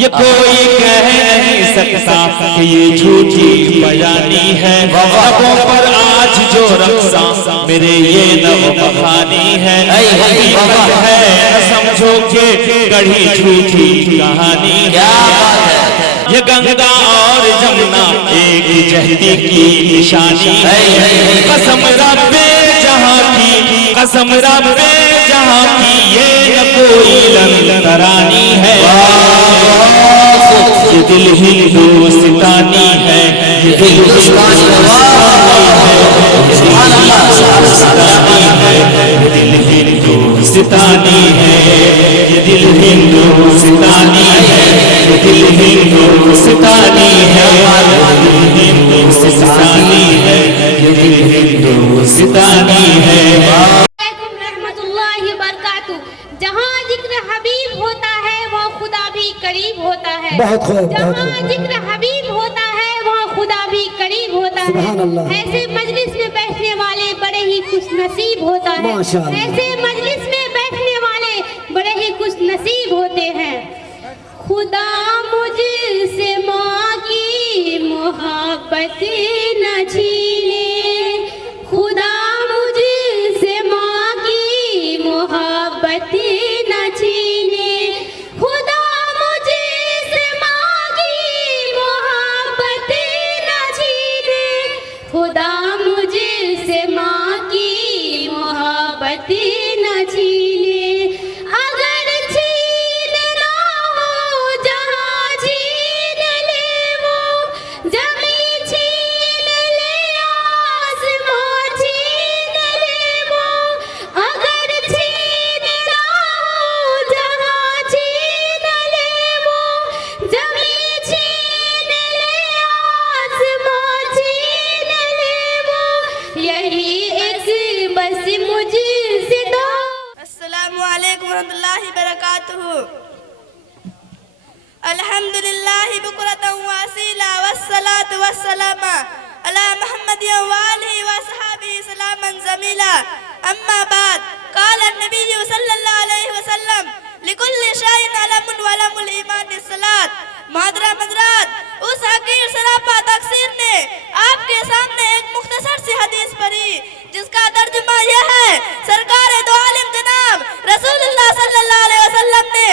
ये कोई कह नहीं सकता कि ये झूठी बयानी है। लबों पर आज जो रक्सा मेरे ये नव बहानी है। हकीकत है न समझो के गढ़ी झूठी कहानी है। ये गंगा और जमुना एक जहदी की निशानी है। कसम रब्बे जहां की, कसम रब्बे जहां की, ये न कोई लंतरानी है। ये दिल हिंदुस्तानी है, ये दिल हिंदुस्तानी है, ये दिल हिंदुस्तानी है, ये दिल हिंदुस्तानी है, ये दिल हिंदुस्तानी है, ये दिल हिंदुस्तानी है, ये दिल हिंदुस्तानी है। जहाँ जिक्र हबीब होता है वहाँ खुदा भी करीब होता है। बहुत खूब, जहाँ जिक्र हबीब होता है वहाँ खुदा भी करीब होता है। ऐसे मजलिस में बैठने वाले बड़े ही खुश नसीब होता है। ऐसे मजलिस में बैठने वाले बड़े ही खुश नसीब होते हैं। खुदा मुझसे मांगी मोहब्बत न छीने, खुदा मुझसे मांगी मोहब्बत न छीने, खुदा मुझसे मांगी मोहब्बत न छीने, खुदा मुझसे मांगी मोहब्बत न छीने। अगर छीनना हो जहाँ छीन ले वो, जमीन छीन ले आसमां छीन ले वो। अगर छीनना हो जहाँ छीन ले वो, जमीन छीन ले आसमां छीन ले वो। यही एक बस मुझसे दो। अस्सलामु अलैकुम वरहमतुल्लाहि बरकातुहू। अल्हम्दुलिल्लाहि बुकरतन व असीला वस्सलातु वस्सलामु अला मुहम्मदिन व आलिहि व सहाबिहि सलामन जमीला। अम्मा बाद, क़ाल नबी सल्लल्लाहु अलैहि वसल्लम लिकुल्लि शैइन अलमुन व अलमुल ईमान अस्सलात। मादरा मदरात, उस हकीर सरापा तकसीर ने आपके सामने एक मुख्तसर सी हदीस पढ़ी जिसका तर्जुमा यह है। सरकार दो आलिम जनाब रसूलुल्लाह सल्लल्लाहु अलैहि वसल्लम ने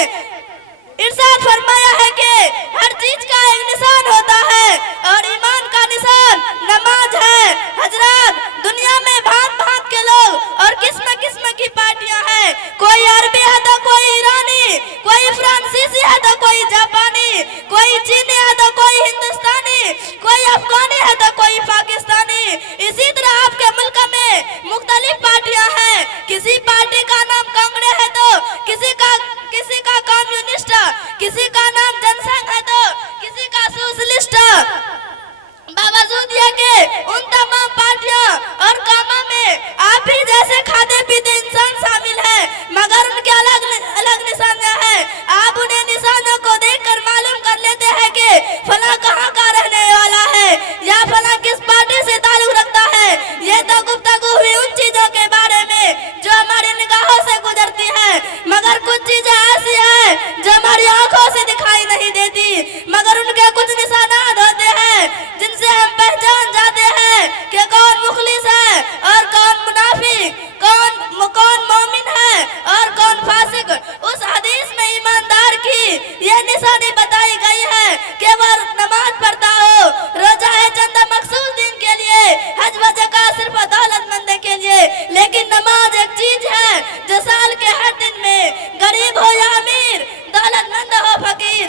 इरशाद फरमाया है कि हर चीज का एक निशान होता है और ईमान का निशान नमाज है। हजरात, दुनिया में भांत भांत के लोग और किस्म किस्म की पार्टियां हैं। कोई अरबी है तो कोई ईरानी, कोई फ्रांसीसी है तो कोई जापानी, कोई चीनी है तो कोई हिंदुस्तानी, कोई अफगानी है तो कोई पाकिस्तानी। इसी तरह आपके मुल्क में मुख्तलिफ पार्टियां हैं। किसी पार्टी का नाम कांग्रेस है तो किसी का कम्युनिस्ट, किसी का नाम जनसंघ है तो किसी का सोशलिस्ट। बावजूद ये कि उन तमाम पार्टियां और कामों में आप ही जैसे खाते पीते इंसान शामिल है, मगर उनके अलग अलग निशानियां हैं। आप उन्हें निशानों को देखकर मालूम कर लेते हैं कि फला कहाँ का रहने वाला है या फला किस पार्टी से ताल्लुक रखता है। ये तो गुफ्तगू हुई उन चीजों के बारे में जो हमारी निगाहों से गुजरती है, मगर कुछ चीजें ऐसी हैं जो हमारी आंखों से दिखाई नहीं देती, मगर उनके कुछ निशानात होते हैं जिनसे हम पहचान जाते हैं कि कौन मुखलिस है और कौन मुनाफिक, कौन मोमिन है और कौन फासिक। उस हदीस में ईमानदार की यह निशानी बताई गई है कि वह नमाज पढ़ता हो, रोजा है चंदा मखसूस दिन के लिए, हज व ज़कात सिर्फ दौलतमंद के लिए। लेकिन नमाज एक चीज है जो साल के हर दिन में गरीब हो या अमीर, दौलतमंद हो फकीर,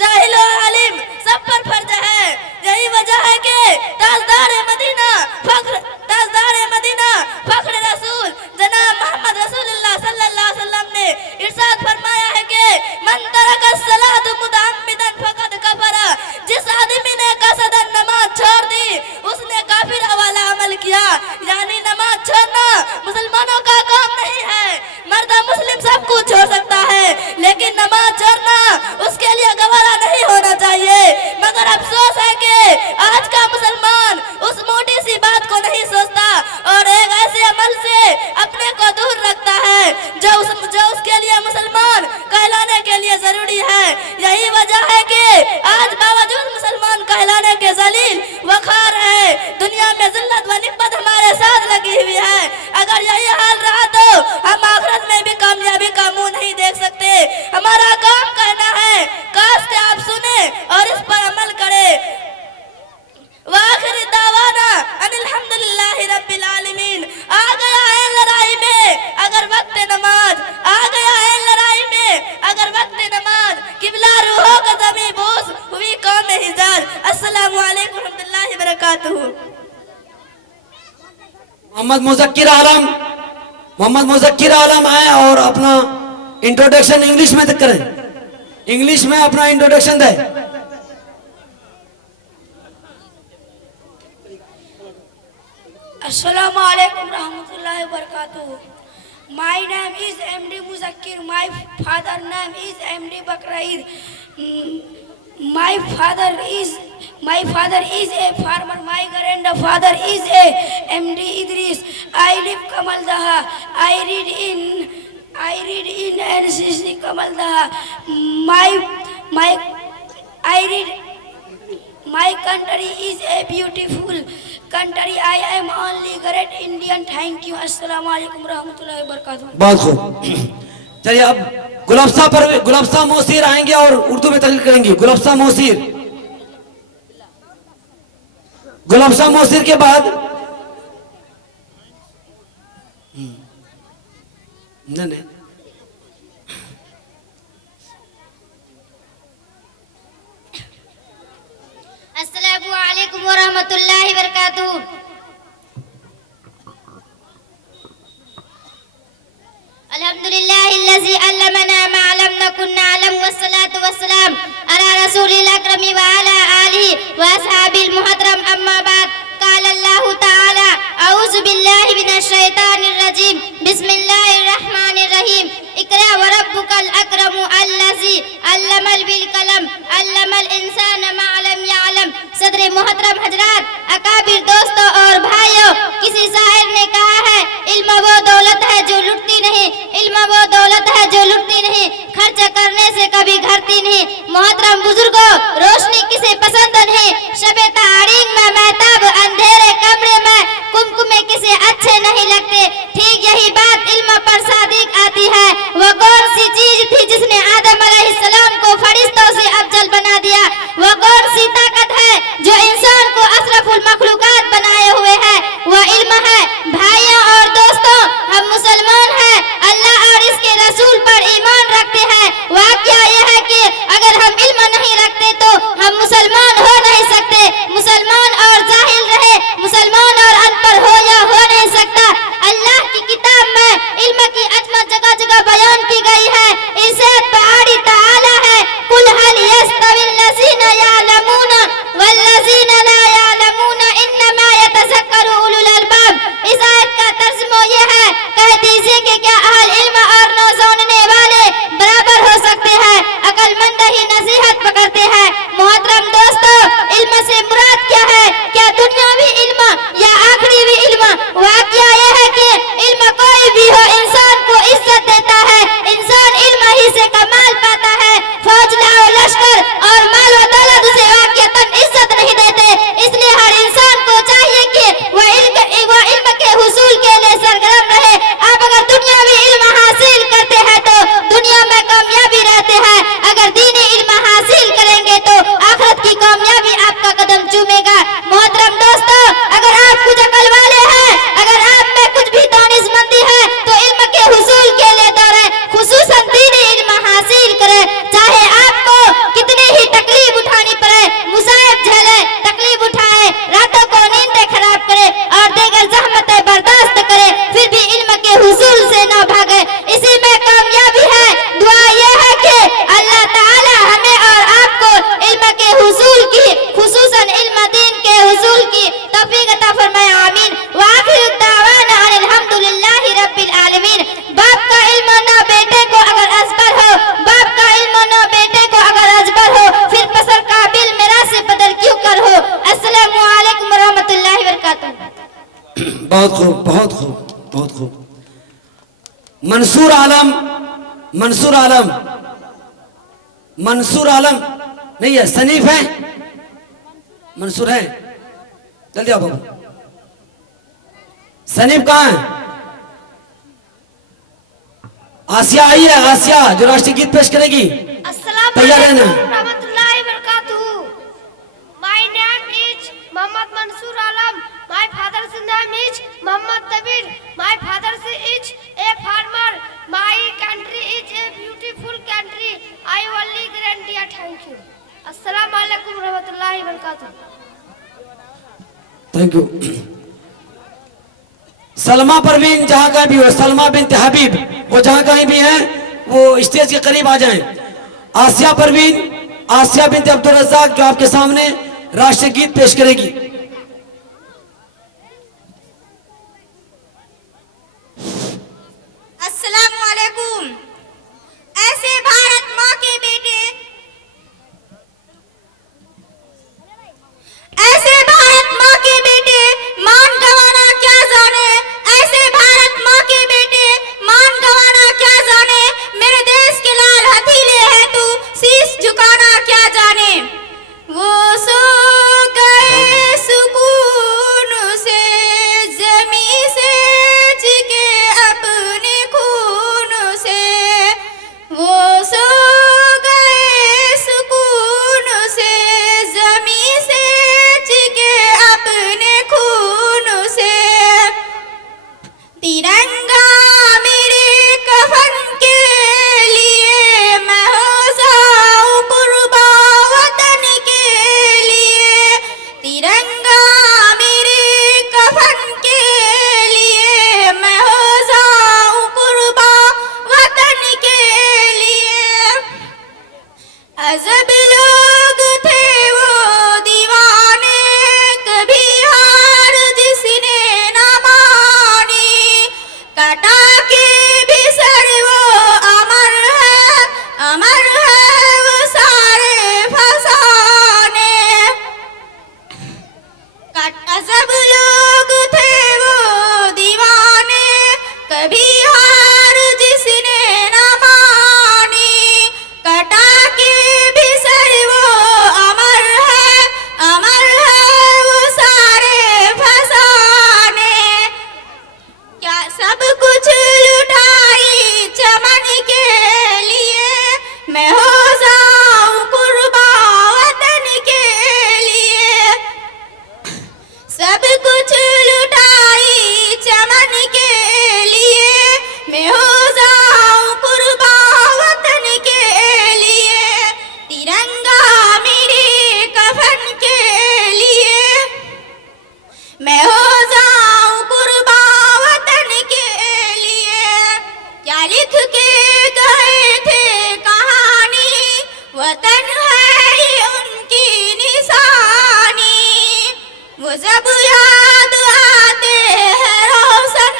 जाहिल हो आलिम, सब पर फर्ज है। यही वजह है कि ताजदार मदीना फख्र रसूल जनाब मोहम्मद रसूलुल्लाह सल्लल्लाहु अलैहि वसल्लम ने इरशाद फरमाया है कि मन तरका सलात मुतअम्मिदन फकद कफरा। जिस आदमी ने कसदन नमाज छोड़ दी उसने काफिर वाला अमल किया। यानी नमाज छोड़ना मुसलमानों का काम नहीं है। मर्द मुस्लिम सब कुछ छोड़ सकता है, लेकिन नमाज छोड़ना उसके लिए गवारा नहीं होना चाहिए। मगर अफसोस है कि आज का मुसलमान उस मोटी सी बात को नहीं आज बावजूद मुसलमान कहलाने के जलील वखार है। दुनिया में जिल्लत व निकबत हमारे साथ लगी हुई है। अगर यही हाल रहा तो हम आखिरत में भी कामयाबी का मुंह नहीं देख सकते। हमारा काम कहना है, काश के आप सुने और इस पर अमल करें। वाखिर दावाना अनिल्हम्दुलिल्लाहि रब्बिल आलमीन। आ गया है लड़ाई में अगर वक्त नमाज, आ गया है लड़ाई में अगर वक्त नमाज। किबला रूहों का ज़मीं बोस हुई कौम हिजाज। अस्सलामु अलैकुम रहमतुल्लाहि व बरकातुहू। मोहम्मद मुज़क्किर आलम आए और अपना इंट्रोडक्शन इंग्लिश में करें। इंग्लिश में अपना introduction they. Assalamu alaikum rahmatullahi wa barakatuh. My name is MD Muzakkir. My father name is MD Bakraid. My father is a farmer. My grandfather is a MD Idris. I live Kamal Daha. I read in NCC Kamal Daha. My country is a beautiful country. I am only great Indian. Thank you. Assalamu alaikum rahmatullahi wa barakatuh. बहुत खूब। चलिए अब गुलफ्सा मोसीर आएंगे और उर्दू में तकरीर करेंगे। गुलफ्सा मोसीर के बाद नहीं अस्सलामु अलैकुम व रहमतुल्लाहि व बरकातुहू। अल्हम्दुलिल्लाहिल्लज़ी अल्लमना मा लम नकुन नअलम वस्सलातु वस्सलाम अला रसूलिल अकरम व अला आलिहि व अस्हाबिल मुहतरम। अम्मा बाद, क़ाल अल्लाहु तआला अऊज़ु बिल्लाहि मिनश शैतानिर रजीम। बिस्मिल्लाहिर रहमानिर रहीम। इक़रा व रब्बुकल अकरम अल्लज़ी अल्लमल बिल कलम अल्लमल इंसान मा लम यअलम। सदर मुहतरम हजरात, अकाबिर दोस्तों और भाइयों, किसी शायर ने कहा है, इल्म वो दौलत है जो लुटती नहीं, इल्म वो दौलत है जो लुटती नहीं, खर्च करने से कभी घटती नहीं। मोहतरम बुजुर्गों, रोशनी किसे पसंद नहीं, शबे तारीख में महताब अंधेरे कमरे में कुमकुमे किसे अच्छे नहीं लगते। ठीक यही बात इल्म पर सादिक आती है। वो कौन सी चीज थी जिसने आदम अलैहिस्सलाम को फरिश्तों से अफजल बना दिया? वो कौन सी ताकत है जो इंसान को अशरफुल मखलूकात बनाए हुए है? वो इल्म है। भाइयों और दोस्तों, हम मुसलमान हैं, अल्लाह और इसके रसूल पर ईमान रखते हैं। वाक़या यह है कि अगर हम इल्म नहीं रखते तो हम मुसलमान हो नहीं सकते। मुसलमान और जाहिल रहे, मुसलमान और अनपढ़ हो या हो नहीं सकता। अल्लाह की किताब में इल्म की अजमत जगह जगह बयान की गई है। इरशाद बारी ताला है, कुल हल यस्तविल लज़ीना यअलमूना वल्लज़ीना ला यअलमूना इन्नमा यतज़क्करु उलुल अलबाब। इस आयत का तर्जुमा यह है, कह दीजिए कि क्या अहल इल्म और न जानने वाले बराबर हो सकते हैं? अक्लमंद ही नसीहत पकड़ते हैं। मोहतरम दोस्तों, इल्म से मुराद क्या है? क्या दुनियावी इल्म या आखिरी इल्म? वाक़या यह है कि इल्म कोई भी हो इंसान को इज्जत देता है। इंसान इल्म ही से कमाल पाता है। फौज लाओ लश्कर और माल व दौलत उसे वाक़यतन इज्जत नहीं देते। इसलिए हर इंसान को चाहिए कि वह इल्म के हुसूल के लिए सरगर्म रहे। आप अगर दुनियावी इल्म हासिल करते हैं तो दुनिया में कामयाबी रहते हैं। अगर दीनी इल्म हासिल करेंगे तो आखिरत की कामयाबी आपका कदम चूमेगा। मोहतरम दोस्तों, अगर आप कुछ अकल वाले हैं, अगर आप में कुछ भी दानिशमंदी है तो इल्म के हुसूल के लिए दौड़े, खुसूसन दीनी इल्म हासिल करें। चाहे आपको कितनी ही तकलीफ उठानी पड़े, मुसाइब झेले, तकलीफ उठाए, रातों को नींदें खराब करे और देगर ज़हमतें बर्दाश्त करे, फिर भी इल्म के हुसूल से ना भागे। इसी में कामयाबी है। दुआ यह है कि अल्लाह ताला हमें और आपको इल्म के हुसूल की, खुसूसन इल्म दीन के हुसूल की तौफीक अता फरमाए। आमीन। व आखिर दावाना अल्हम्दुलिल्लाहि रब्बिल आलमीन। बाप का इल्म ना बेटे को अगर असबर हो, बाप का इल्म ना बेटे को अगर अजबर हो, फिर पसर काबिल मेरा से बदल क्यों कर हो। अस्सलामु अलैकुम व रहमतुल्लाहि व बरकातुहू। बहुत खूब, बहुत खूब, बहुत खूब। मंसूर आलम नहीं है, सनीफ है, मंसूर है, जल्दी आओ बाबू। सनीफ कहाँ है? आसिया आई है, आसिया जो राष्ट्रीय गीत पेश करेगी। तैयार रहना। My name is Mohammad Mansoor Alam. My father's name is Mohammad Tabir. My father is a farmer. My country is a beautiful country. I only grant thank you. Assalamu alaikum warahmatullahi wabarakatuh. Thank you. Salma Parveen जहां कहीं भी हो, सलमा बिन हबीब वो जहां कहीं भी हैं वो स्टेज के करीब आ जाएं। आसिया परवीन, आसिया बिन अब्दुल रज़ाक जो आपके सामने राष्ट्रीय गीत पेश करेगी। अस्सलामु अलैकुम। ऐसे भारत माँ के बेटे, ऐसे भारत माँ के बेटे मान गंवाना क्या जाने, ऐसे भारत माँ के बेटे मान गंवाना क्या जाने, मेरे देश के लाल हथीले है तू शीश झुकाना क्या जाने। वो सो गए सुकून से जमी से जिके अपने खून से, वो सो गए सुकून से जमी से जिके अपने खून से। तिरंगा मेरे कफन के लिए मैं हो जाऊं कुर्बान वतन के लिए, तिरंगा मेरे कफन के लिए मैं हो जाऊं कुर्बान वतन के लिए। अजब लोग थे वो दीवाने, कभी हार जिसने न मानी, कटा के भी सर वो अमर है वो सारे फसाने। अजब लोग थे वो दीवाने, कभी हार जिसने न मानी, कटा के भी सर वो अमर है वो सारे फसाने। क्या सब कुछ लुटाई चमन के लिए, मैं हो जाऊं कुर्बान वतन के लिए। सब कुछ लुटाई चमन के लिए, मैं हो जाऊं कुर्बान वतन के लिए। तिरंगा मेरे कफन के लिए, मैं हो जाऊं कुर्बान वतन के लिए। क्या लिख के गए थे कहानी, वतन है ये उनकी निशानी। वो जब याद आते हैं रोशन,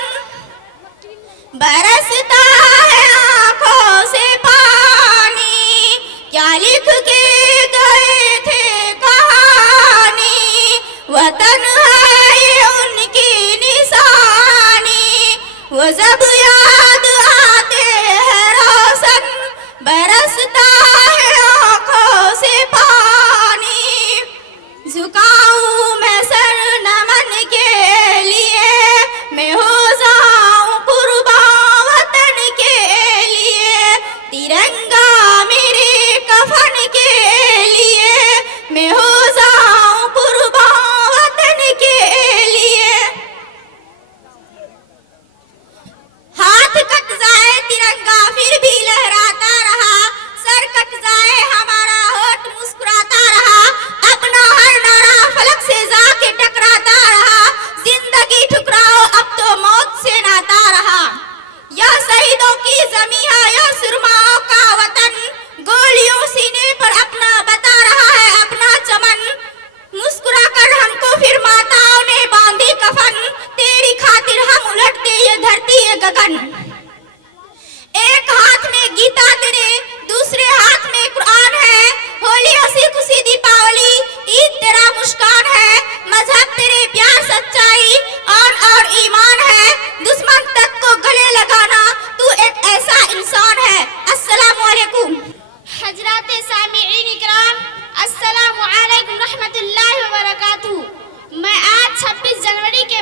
बरसता है आंखों से पानी। क्या लिख के गए थे कहानी, वतन है ये उनकी निशानी। वो जब याद आते हैं रोशन, बरसता है आंखों से पानी। झुकाऊं मैं सर नमन के लिए, मैं हो जाऊं कुर्बान वतन के लिए। तिरंगा मेरे कफन के लिए, मैं हो जाऊं कुर्बान वतन के लिए। हाथ कट जाए तिरंगा फिर भी लहराता रहा, सर कट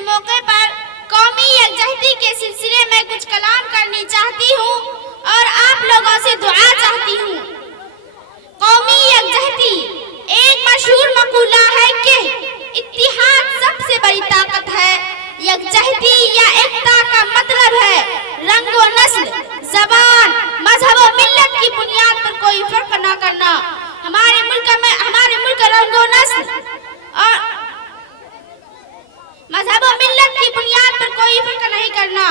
मौके पर कौमी यकजहती के सिलसिले में कुछ कलाम करनी चाहती हूँ और आप लोगों से दुआ चाहती हूँ। कौमी यकजहती एक मशहूर मकूला है कि इत्तिहाद सबसे बड़ी ताकत है। यकजहती या एकता का मतलब है रंग व नस्ल, जबान, मजहब और मिल्लत की बुनियाद पर कोई फर्क न करना। हमारे मुल्क रंग व नस्ल और मजहब और मिल्लत की बुनियाद पर कोई फर्क नहीं करना।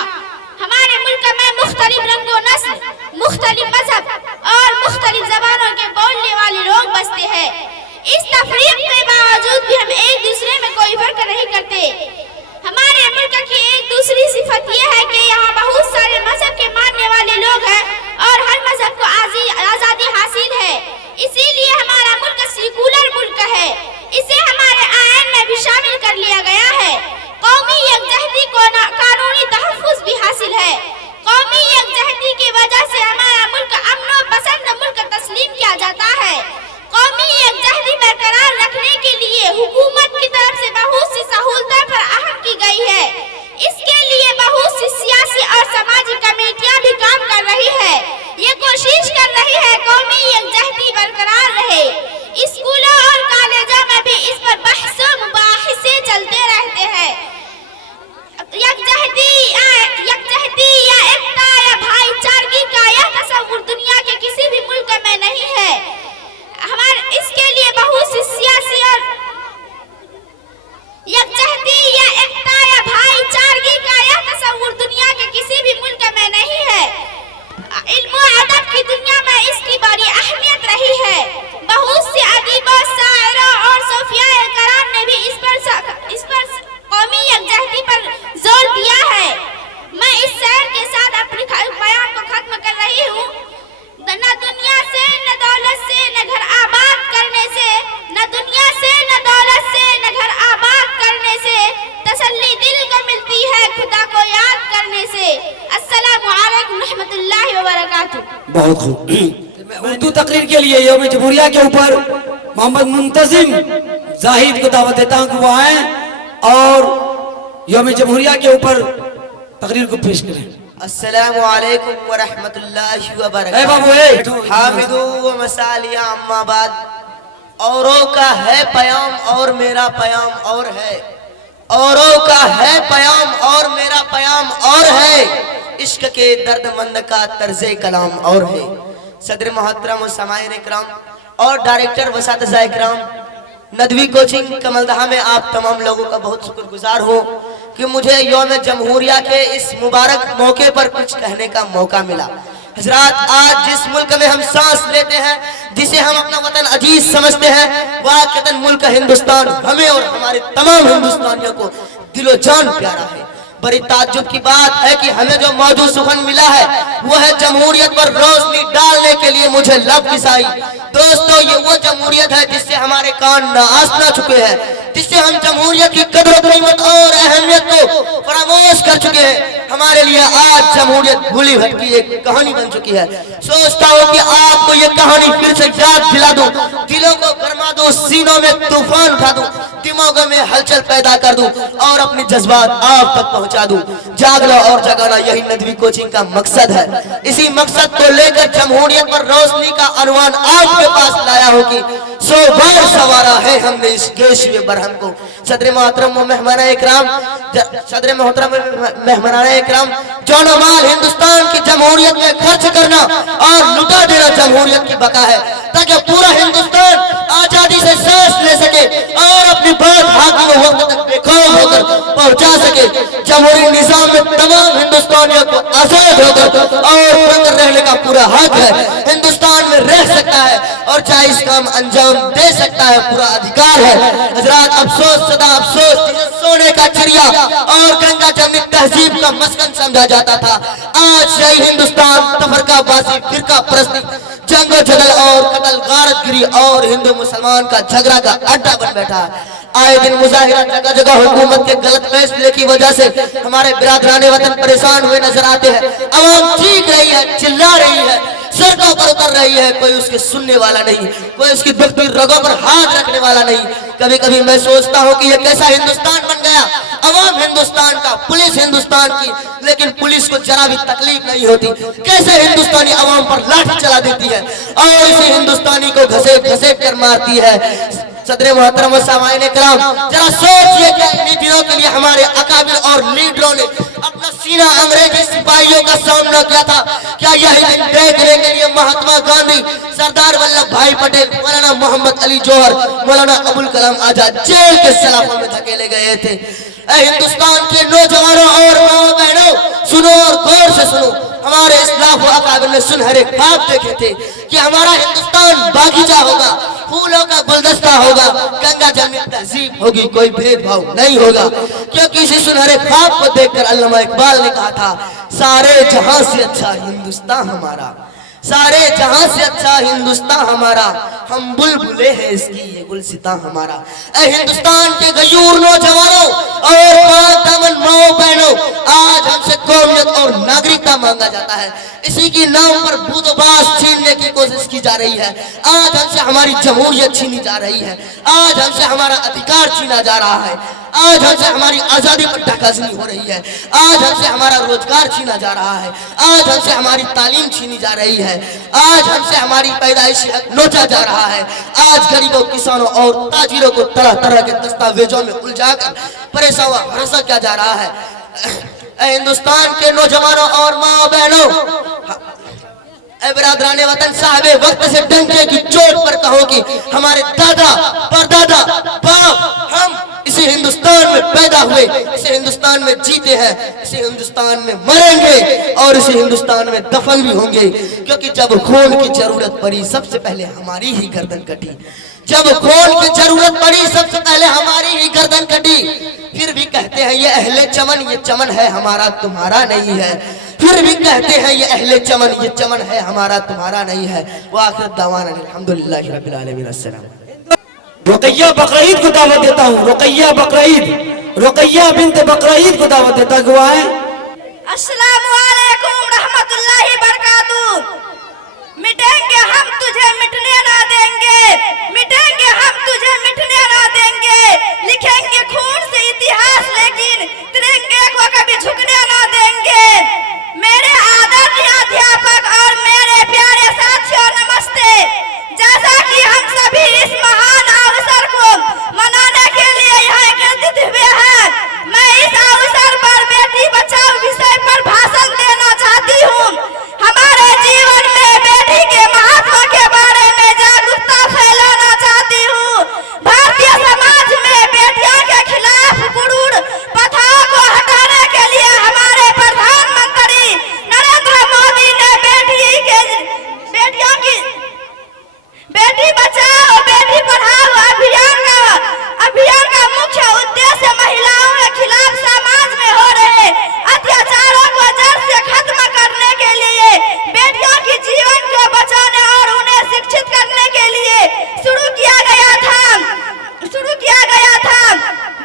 हमारे मुल्क में मुख्तलिफ रंग व नस्ल, मुख्तलिफ मजहब और मुख्तलिफ जबानों के बोलने वाले लोग बसते हैं। इस तफरीक के बावजूद भी हम एक दूसरे में कोई फर्क नहीं करते। हमारे मुल्क की एक दूसरी सिफत यह है कि यहाँ बहुत सारे मजहब के मानने वाले लोग हैं और हर मजहब को आज़ादी हासिल है। इसीलिए हमारा मुल्क सेकुलर मुल्क है। इसे हमारे आईन में भी शामिल कर लिया गया है। कौमी यकजहती को कानूनी तहफ़्फ़ुज़ भी हासिल है। कौमी यकजहती की वजह से हमारा मुल्क अमन व पसंद मुल्क तस्लीम किया जाता है। कौमी यकजहती बरकरार रखने के लिए हुकूमत की तरफ से बहुत सी सहूलतें फराहम की गई है। इसके लिए बहुत सी सियासी और समाजी कमेटियां भी काम कर रही है। ये कोशिश कर रही है कौमी यकजहती बरकरार रहे। स्कूलों और कॉलेजों में भी इस पर बहस व मुबाहिसे चलते रहते हैं। यकजहती या एकता या भाईचारगी का यह तस्वुर दुनिया के किसी भी मुल्क में नहीं है। इसके लिए बहुत सी सियासी और यकजहती या एकता या भाईचारगी का यह तस्वुर दुनिया के किसी भी मुल्क में नहीं है। इल्म व अदब की दुनिया में इसकी बड़ी अहमियत रही है। बहुत से अदीबों, शायरों और सूफियाए कराम ने भी इस पर कौमी यकजहती पर जोर दिया है। मैं इस शेर के साथ अपने बयान को खत्म कर रही हूँ। न दुनिया से न दौलत से न घर आबाद करने से, न दुनिया से न दौलत से न घर आबाद करने से तसल्ली दिल को मिलती है खुदा को याद करने से। अस्सलामु अलैकुम रहमतुल्लाहि व बरकातुहू। बहुत खूब। उर्दू तकरीर के लिए यौम जमहूरिया के ऊपर मोहम्मद मुंतजिम जाहिद को दावत देता हूँ कि वो आए और यौम जमहूरिया के ऊपर तकरीर को पेश करें। अस्सलामु अलैकुम व रहमतुल्लाहि व ए बाबू बरकातुहू। हामिदू व मसालिया अम्मा बाद। औरों का है पयाम और मेरा पयाम और है। औरों का है पयाम और मेरा पयाम और है। इश्क के दर्दमंद का तर्ज़े कलाम और है। सदर मोहतरम समाईर इकराम और डायरेक्टर वसातिज़ा इकराम, नदवी कोचिंग कमलदहा में आप तमाम लोगों का बहुत शुक्रगुजार हूँ कि मुझे यौम जमहूरिया के इस मुबारक मौके पर कुछ कहने का मौका मिला। हजरात, आज जिस मुल्क में हम सांस लेते हैं, जिसे हम अपना वतन अजीज समझते हैं, वाक़तन मुल्क हिंदुस्तान हमें और हमारे तमाम हिंदुस्तानियों को दिलो जान प्यारा है। बड़ी ताज्जुब की बात है कि हमें जो मौजूद सुखन मिला है वो है जमहूरियत पर रोशनी डालने के लिए मुझे लब किसाई। दोस्तों, ये वो जमहूरियत है जिससे हमारे कान नाआसना चुके हैं, जिससे हम जमहूरियत की कदर कीमत और अहमियत को फरामोश कर चुके हैं। हमारे लिए आज जमहूरियत भूली भटकी एक कहानी बन चुकी है। सोचता हूँ कि आपको ये कहानी फिर से याद दिला दूं, दिलों को गरमा दूं, सीनों में तूफान उठा दूं, दिमागों में हलचल पैदा कर दूं और अपने जज्बात आप तक पहुंचा दूं। जागना और जगाना, यही नदवी कोचिंग का मकसद है। इसी मकसद को लेकर जमहूरियत पर रोशनी का अनुमान आपके पास लाया हो कि 100 बार सवारा है हमने इस गेशवे बरहम को। सदर मोहतरम व मेहमान इकराम, सदर मोहतरम मेहमान इकराम, जो माल हिंदुस्तान की जमहूरियत में खर्च करना और लुटा देना जमहूरियत की बका है, ताकि पूरा हिंदुस्तान आजादी से सांस ले सके और अपनी बात हाकिम वक्त तक बेखौफ होकर पहुंचा सके। जमहूरी निजाम में तमाम हिंदुस्तानियों को आजाद होकर और खुलकर रहने का पूरा हक है। हिंदुस्तान में रह सकता है और जायज काम अंजाम दे सकता है, पूरा अधिकार है। हजरात, अफसोस, सदा अफसोस, जिसे सोने का चिड़िया और गंगा जमनी तहजीब का मस्कन समझा जाता था, आज यही हिंदुस्तान तफरकाबाजी, फिरका परस्ती, जंग जदल और कत्ल गारतगिरी और हिंदू मुसलमान का झगड़ा का अड्डा बन बैठा है। आए दिन मुजाहिरा, जगह जगह हुकूमत के गलत फैसले की वजह से हमारे बिरादराने वतन परेशान हुए नजर आते हैं। अवाम चीख रही है, चिल्ला रही है, सड़कों पर उतर रही है, कोई उसके सुनने वाला नहीं, कोई उसकी दुखती रगों पर हाथ रखने वाला नहीं। कभी कभी मैं सोचता हूँ कि ये कैसा हिंदुस्तान बन गया अवाम हिंदुस्तान का, पुलिस हिंदुस्तान की, लेकिन पुलिस को जरा भी तकलीफ नहीं होती। कैसे हिंदुस्तानी अवाम पर लाठी चला देती है और इसे हिंदुस्तानी को घसेट घसेट कर मारती है। सदर मोहतरम सामाईन कराम, जरा सोचिए कि इन दिनों के लिए हमारे अकाबिर और लीडरों ने अपना सीना अंग्रेजी सिपाहियों का सामना किया था। क्या यही दिन देखने के लिए महात्मा गांधी, सरदार वल्लभ भाई पटेल, मौलाना मोहम्मद अली जौहर, मौलाना अबुल कलाम आजाद जेल के सलाखों में धकेले गए थे? हिंदुस्तान के नौजवानों और माओ बहनों, सुनो और गौर से सुनो। हमारे इस्लाफ अकाबिर ने सुनहरे ख्वाब देखे थे कि हमारा हिंदुस्तान बागीचा होगा, फूलों का गुलदस्ता होगा, गंगा जल में तहजीब होगी, कोई भेदभाव नहीं होगा। क्योंकि इसी सुनहरे ख्वाब को देखकर अल्लामा इकबाल ने कहा था, सारे जहां से अच्छा हिंदुस्तान हमारा, सारे जहां से अच्छा हिंदुस्तान हमारा, हम बुलबुले हैं इसकी ये गुलसिता हमारा। हिंदुस्तान के गयूर नौजवानों और पाक दामन माओ बहनों, आज हमसे कौमियत और नागरिकता मांगा जाता है। इसी की नाम पर बूदोबाज छीनने की कोशिश की जा रही है। आज हमसे हमारी जमहूरियत छीनी जा रही है। आज हमसे हमारा अधिकार छीना जा रहा है। आज हमसे हमारी आजादी पर ढकासनी हो रही है। आज हमसे हमारा रोजगार छीना जा रहा है। आज हमसे हमारी तालीम छीनी जा रही है। आज हमसे हमारी पैदाइशी हक नोचा जा रहा है। आज गरीबों, किसानों और ताजिरों को तरह तरह के दस्तावेजों में उलझाकर परेशान हरासा किया जा रहा है। हिंदुस्तान के नौजवानों और माँ बहनों, बिरादराने वतन साहबे वक्त से डंके की चोट पर कहो कि हमारे दादा परदादा बाप, हम इसी हिंदुस्तान में पैदा हुए, इसी हिंदुस्तान में जीते हैं, इसी हिंदुस्तान में मरेंगे और इसी हिंदुस्तान में दफन भी होंगे। क्योंकि जब खून की जरूरत पड़ी सबसे पहले हमारी ही गर्दन कटी। जब खून की जरूरत पड़ी सबसे पहले हमारी ही गर्दन कटी। फिर भी कहते हैं ये अहले चमन, ये चमन है हमारा तुम्हारा नहीं है। फिर भी कहते हैं ये अहले चमन, ये चमन है हमारा तुम्हारा नहीं है। वो आखिर दावाना अल्हम्दुलिल्लाहि रब्बिल आलमीन। अस्सलाम। रुकैया बकरीद को दावत देता हूँ। रुकैया बकरीद, रुकैया बिन्त बकरीद को दावत देता हूँ। गवाह अस्सलामु अलैकुम रहमतुल्लाहि बरकातहू। मिटेंगे हम तुझे मिटने ना देंगे, मिटेंगे हम तुझे मिटने ना देंगे। लिखेंगे खून से इतिहास लेकिन तिरंगे को कभी झुकने ना देंगे। मेरे आदरणीय अध्यापक और मेरे प्यारे साथियों, नमस्ते। जैसा कि हम सभी इस महान अवसर को मनाने के लिए यहाँ एकत्रित हुए हैं, मैं इस अवसर पर बेटी बचाओ विषय पर भाषण देना चाहती हूँ। हमारे जीवन में बेटी के महत्व के बारे में जागरूकता फैलाना चाहती हूँ। भारतीय समाज में बेटियों के खिलाफ क्रूर प्रथाओं को हटाने के लिए हमारे प्रधानमंत्री नरेंद्र मोदी ने बेटियों की बेटी बचाओ बेटी पढ़ाओ अभियान का मुख्य उद्देश्य महिलाओं के खिलाफ समाज में हो रहे अत्याचारों को जड़ से खत्म करने के लिए, बेटियों के जीवन को बचाने और उन्हें शिक्षित करने के लिए शुरू किया गया था।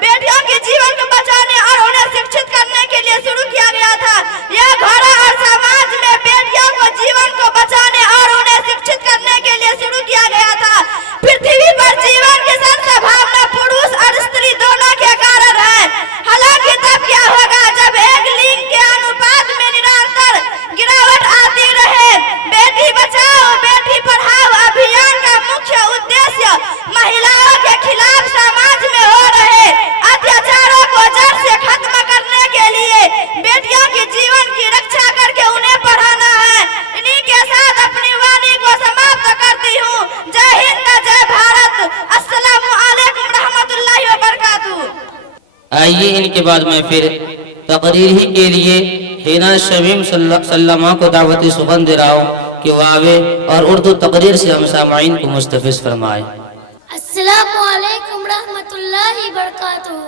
बेटियों के जीवन को बचाने और उन्हें शिक्षित करने के लिए शुरू किया गया था। यह घर और समाज में बेटियों को जीवन को बचाने और उन्हें शिक्षित करने के लिए शुरू किया गया था। पृथ्वी पर जीवन की संभावना पुरुष और स्त्री दोनों के कारण है। हालांकि तब क्या होगा जब एक लिंग के अनुपात में निरंतर गिरावट आती रहे। बेटी बचाओ बेटी पढ़ाओ अभियान का मुख्य उद्देश्य महिलाओं के खिलाफ समाज में हो रहे अत्याचारों को जड़ से खत्म करने के लिए बेटियों के जीवन की रक्षा करके उन्हें पढ़ाना है। इन्हीं के साथ अपनी वाणी को समाप्त करती हूँ। जय हिंद, जय भारत। अस्सलामु अलैकुम रहमतुल्लाहि व बरकातहू। आइए इनके बाद मैं फिर तकरीर ही के लिए हिना शमीम सल्लमा को दावती सुगन दे रहा हूँ कि वो आवे और उर्दू तकरीर से हम सामाईन को मुस्तफिज फरमाए। अस्सलामु अलैकुम रहमतुल्लाहि बरकातहू।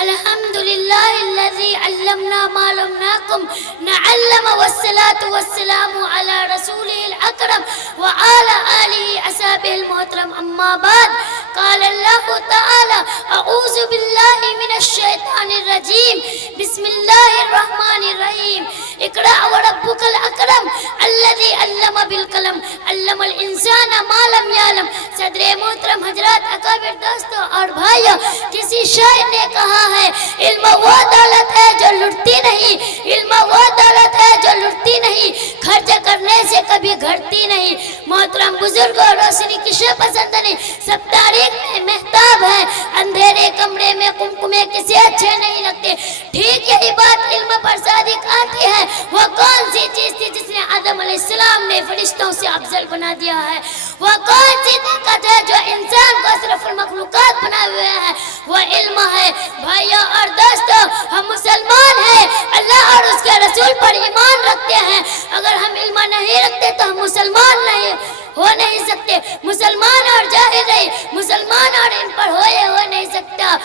अल्हम्दुलिल्लाहिल्लज़ी अल्लमना मा लम नाकुम नअल्लम वस्सलातु वस्सलामु अला रसूलिल अकरम व अला आलिहि असहाबिल मोहतरम। अम्मा बाद क़ाल अल्लाहु तआला अऊज़ु बिल्लाहि मिनश शैतानिर रजीम बिस्मिल्लाहिर रहमानिर रहीम इक़रा व रब्बुकल अकरम अल्लज़ी अल्लमा बिल कलम अल्लमल इंसाना मा लम यअलम। सदरे मोहतरम हजरात, अकाबिर दोस्तों और भाइयों, किसी शायर ने कहा है इल्म वो दौलत है जो लुटती नहीं, इल्म वो दौलत है जो लुटती नहीं, खर्च करने से कभी घटती नहीं। मोहतरम बुजुर्गों, रोशनी किसे पसंद नहीं, सब तारीख में महताब है, अंधेरे कमरे में कुमकुमे किसे अच्छे नहीं लगते। ठीक यही बात इल्म पर सादिक आती है। वो कौन सी चीज थी जिसने आदम अलैहिस्सलाम ने फरिश्तों से अफजल बना दिया है? वो कौन सी ताकत है जो इंसान को अशरफुल मखलूकात बनाए हुए है? वो इल्म है। भाइयों और दोस्तों, हम मुसलमान हैं, अल्लाह और उसके रसूल पर ईमान रखते हैं। अगर हम इल्म नहीं रखते तो हम मुसलमान नहीं हो नहीं सकते। मुसलमान और जाहिल नहीं, मुसलमान और इन पर हो नहीं सकता।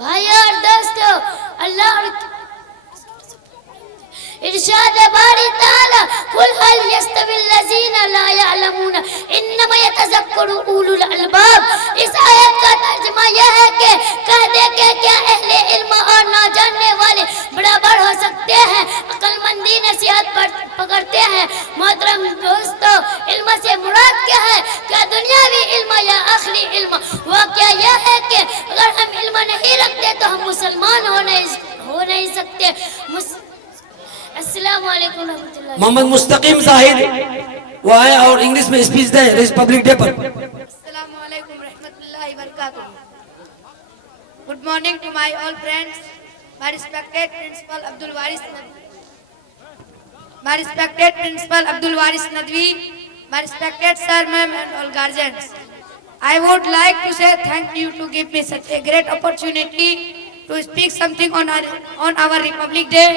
भाइयों और दोस्तों, अल्लाह और इरशाद बारी ताला कुल हल यस्तविल लज़ीना ला यअलमून इन्नमा यतज़क्करु उलुल अलबाब। इस आयत का तर्जुमा यह है कि कह दे के क्या अहले इल्म और ना जानने वाले बराबर हो सकते हैं? अक्लमंदी नसीहत पकड़ते हैं। मोहतरम दोस्तों, इल्म से मुराद क्या है? क्या दुनियावी इल्म या आखिरी इल्म? वो क्या यह है कि अगर हम इल्म नहीं रखते तो हम मुसलमान हो नहीं सकते। अस्सलाम वालेकुम रहमतुल्लाह। मोहम्मद मुस्तकीम जाहिद वो आए और इंग्लिश में स्पीच दें रिपब्लिक डे पर। अस्सलामु अलैकुम रहमतुल्लाहि व बरकातुहू। Good morning to my all friends, my respected Principal Abdul Waris Nadwi, my respected sir, ma'am and all guardians. I would like to say thank you to give me such a great opportunity to speak something on our Republic Day.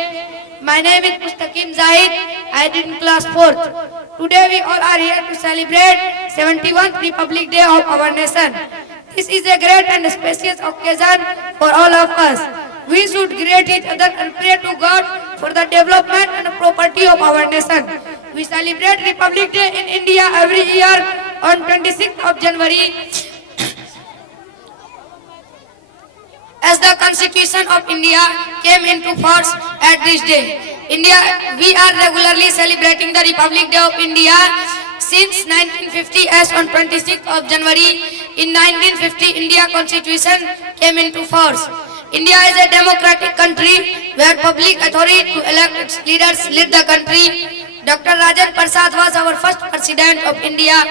My name is Mustaqim Zahid. I did in class 4th. Today we all are here to celebrate 71st Republic Day of our nation. This is a great and spacious occasion for all of us. We should greet each other and pray to God for the development and property of our nation. We celebrate Republic Day in India every year on 26th of January. As the Constitution of India came into force at this day, we are regularly celebrating the Republic Day of India since 1950 as on 26th of January. In 1950, India Constitution came into force. India is a democratic country where public authority to elect its leaders lead the country. Dr. Rajendra Prasad was our first president of India.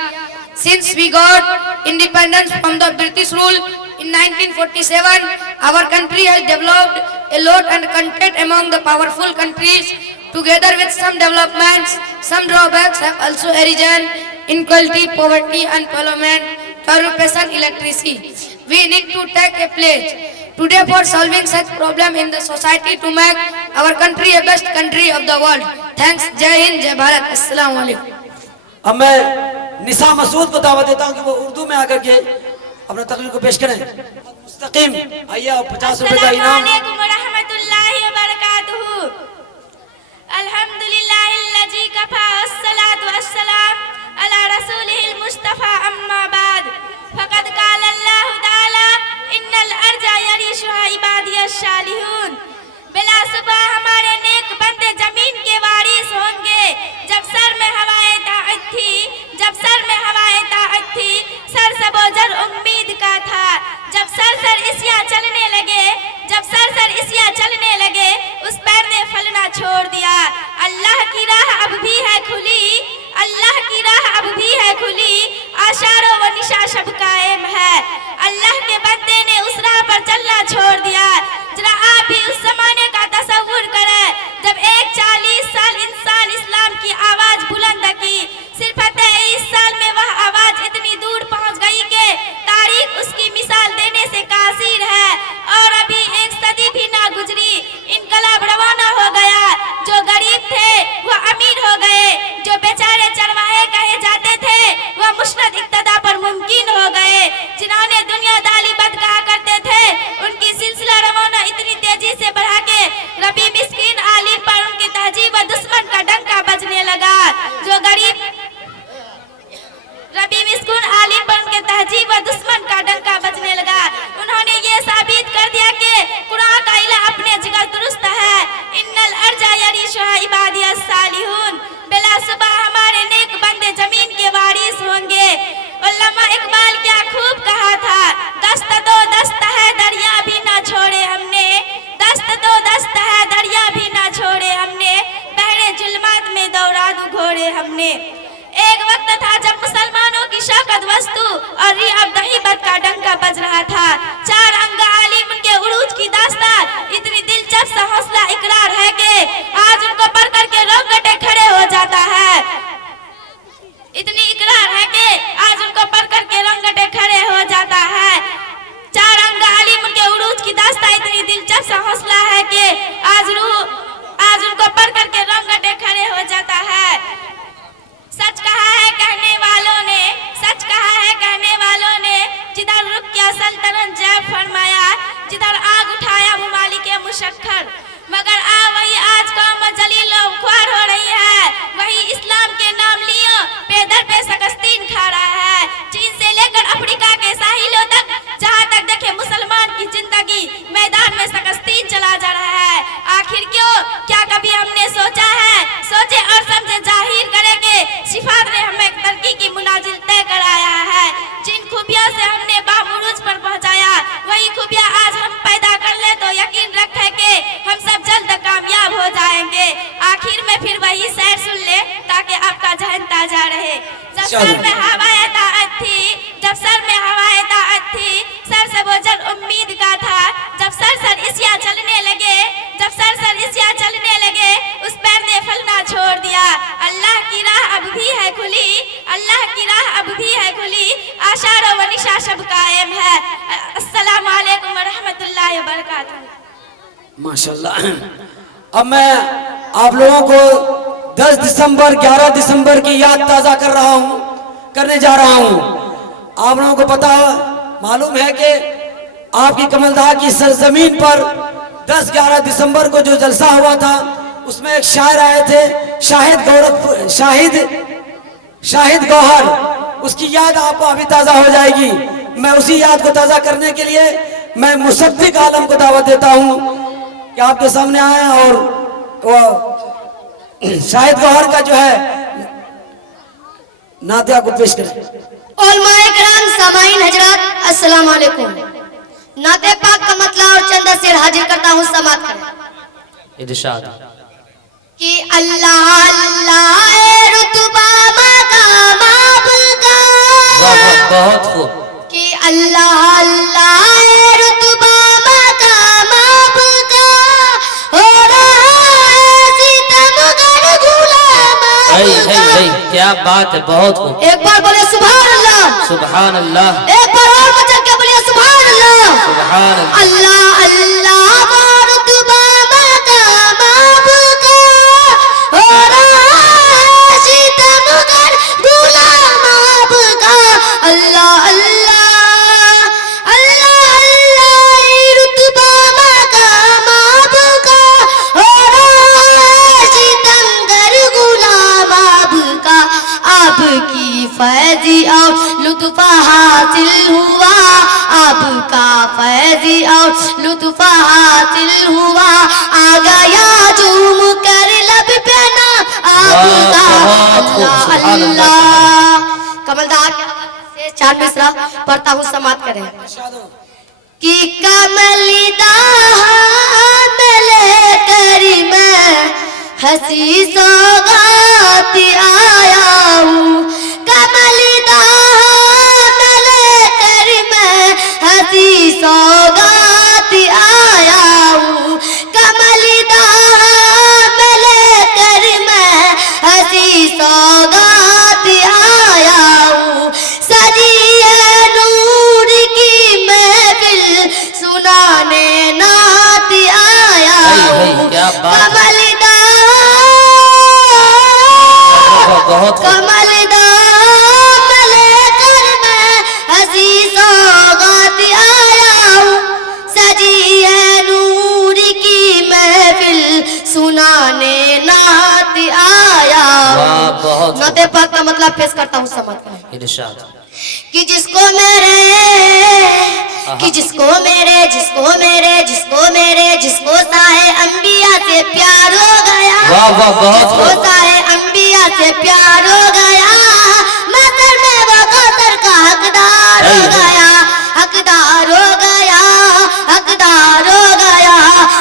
Since we got independence from the British rule in 1947, our country has developed a lot and content among the powerful countries. Together with some developments, some drawbacks have also arisen: inequality, poverty, unemployment, corruption, electricity. We need to take a pledge today for solving such problem in the society to make our country a best country of the world. Thanks. Jai Hind, Jai Bharat. Assalamu alaikum. अब मैं निसा मसूद को दावत देता हूँ कि वो उर्दू में आकर के अपना तकरीर को पेश करें। मुस्तकीम आइए, और 50 रुपए का इनाम। अस्सलामुअलैकुम रहमतुल्लाहि व बरकातुहू। अल्हम्दुलिल्लाहिल्लज़ी कफ़ा अस्सलातु वस्सलाम अला रसूलिहिल मुस्तफ़ा अम्मा बाद। फ़क़द क़ाल अल्लाहु तआला इन्नल अर्ज़ा यरिशुहा इबादियश सालिहून। बिला सुबह हमारे नेक बंदे जमीन के वारिस होंगे। जब सर में हवाएं ताअत थी, सर सबोजर उम्मीद का था। जब सर इसिया चलने लगे, उस पैर ने फलना छोड़ दिया। अल्लाह की राह अब भी है खुली, आशारों व निशा शब कायम है। अल्लाह के बंदे ने उस राह पर चलना छोड़ दिया। जरा आप भी उस जमाने का तसव्वुर करें जब एक 40 साल इंसान इस्लाम की आवाज बुलंद की। सिर्फ 23 साल में वह आवाज इतनी दूर पहुंच गई कि तारीख उसकी मिसाल देने से कासिर है। और अभी एक सदी भी ना गुजरी, इनकलाब रवाना हो गया। जो गरीब थे वह अमीर हो गए, जो बेचारे चरवाहे कहे जाते थे वह मुशरद इक्तदा पर मुमकिन हो गए। साड़ियाँ भी ना छोड़े हमने, पहने जुल्मात में दौड़ा दू घोड़े हमने। एक वक्त था जब मुसलमानों की शौकत वस्तु और रियाब दहीबत का डंका बज रहा था। चार अंग आलिम उनके उरूज की दास्तान इतनी दिलचस्प हौसला इकरार है कि आज उनको पढ़ करके रोंगटे खड़े हो जाता है। इतनी इकरार है कि आज उनको पढ़ करके रोंगटे खड़े हो जाता है। चार अंग आलिम उनके उरूज की दास्तान इतनी दिलचस्प हौसला है कि आज उनको पढ़ करके रोंगटे खड़े हो जाता है। सच कहा है कहने वालों ने, सच कहा है कहने वालों ने, जिधर रुकिया सल्तनत जय फरमाया, जिधर आग उठाया मुमालिक मुशक्कर। मगर वही आज कौम जलील ख्वार हो रही है, वही इस्लाम के नाम लियो पेदर पे सकस्तीन खा रहा है। चीन से लेकर अफ्रीका के साहिलों तक, जहाँ तक देखे मुसलमान की जिंदगी मैदान में सकस्तीन चला जा रहा है। आखिर क्यों? क्या कभी हमने सोचा है? सोचे और समझे जाहिर करेंगे। सिफात ने हमें तरक्की की मुनाजिल तय कराया है। जिन खूबियों से हमने बामुरूज पर पहुंचाया, वही खूबियां आज हम पैदा कर ले तो यकीन रखें कि हम सब जल्द कामयाब हो जाएंगे। आखिर में फिर वही शेर सुन ले ताकि आपका जहन ताजा रहे। जब सर में हवाए ताअत थी, जब सर में हवाए ताअत थी, सर से बोझल उम्मीद का था। जब सर इसिया चलने लगे, जब सर इसिया चलने लगे, उस पैर ने फलना छोड़ दिया। अल्लाह की राह अब भी है खुली, अल्लाह की राह अब भी है खुली, आशार व निशा सब कायम है। अस्सलाम वालेकुम व रहमतुल्लाहि व बरकातहू। माशाल्लाह। अब मैं आप लोगों को 10 दिसंबर 11 दिसंबर की याद ताज़ा करने जा रहा हूँ। आप लोगों को पता मालूम है कि आपकी कमलदह की सरजमीन पर 10-11 दिसंबर को जो जलसा हुआ था, उसमें एक शायर आए थे, शाहिद गौहर। उसकी याद आपको अभी ताज़ा हो जाएगी। मैं उसी याद को ताज़ा करने के लिए मैं मुसद्दिक आलम को दावत देता हूँ कि आपके सामने आए और वो शाहिद गौहर का जो है नातिया को पेश करें। उलमाए किराम, सामाईन हजरात, अस्सलाम वालेकुम। नाते पाक का मतला और चंदा शेर हाजिर करता हूँ, समात करें। इरशाद कि अल्लाह अल्लाह ए रुतबा मकाम आपका, बहुत खूब। कि अल्लाह अल्लाह ए रुतबा मकाम आपका, हो रहा है सितमगर गुलाम आपका। क्या बात है, बहुत खूब। एक बार बोले सुभान अल्लाह, सुभान अल्लाह। एक बार और मचल के बोलिए सुभान अल्लाह, सुभान अल्लाह। अल्लाह अल्लाह रुतबा मकाम आपका, हो रहा है सितमगर गुलाम आपका। अल्लाह अल्लाह अल्लाह अल्लाह रुतबा मकाम आपका, हो रहा है सितमगर गुलाम आपका। आपकी फैज़ी और लुत्फ़ हासिल हुआ, आपका फैज़ी और लुत्फ़ हासिल हुआ। आ गया झूम कर लब पे नाम आपका। अल्लाह अल्लाह। कमलदार से 4 मिसरा पढ़ता हूँ, समात करें। कि कमलदाह में लेकर मैं हंसी सौगात आया हूँ। कमलदाह में लेकर मैं हंसी सौगात आया हूँ। कमलदाह में लेकर मैं हंसी सौगात आया हूँ। सजी है नूर की महफिल, सुनाने नात आया हूँ। कमलदाह में लेकर मैं हंसी सौगात आया हूँ। सजी है नूर की महफिल, सुनाने नात आया हूँ। नाते पाक का मतलब पेश करता हूँ, समझ कर। इरशाद कि जिसको मेरे जिसको साहे अंबिया से प्यार हो गया, जिसको साहे अंबिया से प्यार हो गया, मसर में वो कौसर का हकदार हो गया, हकदार हो गया, हकदार हो गया,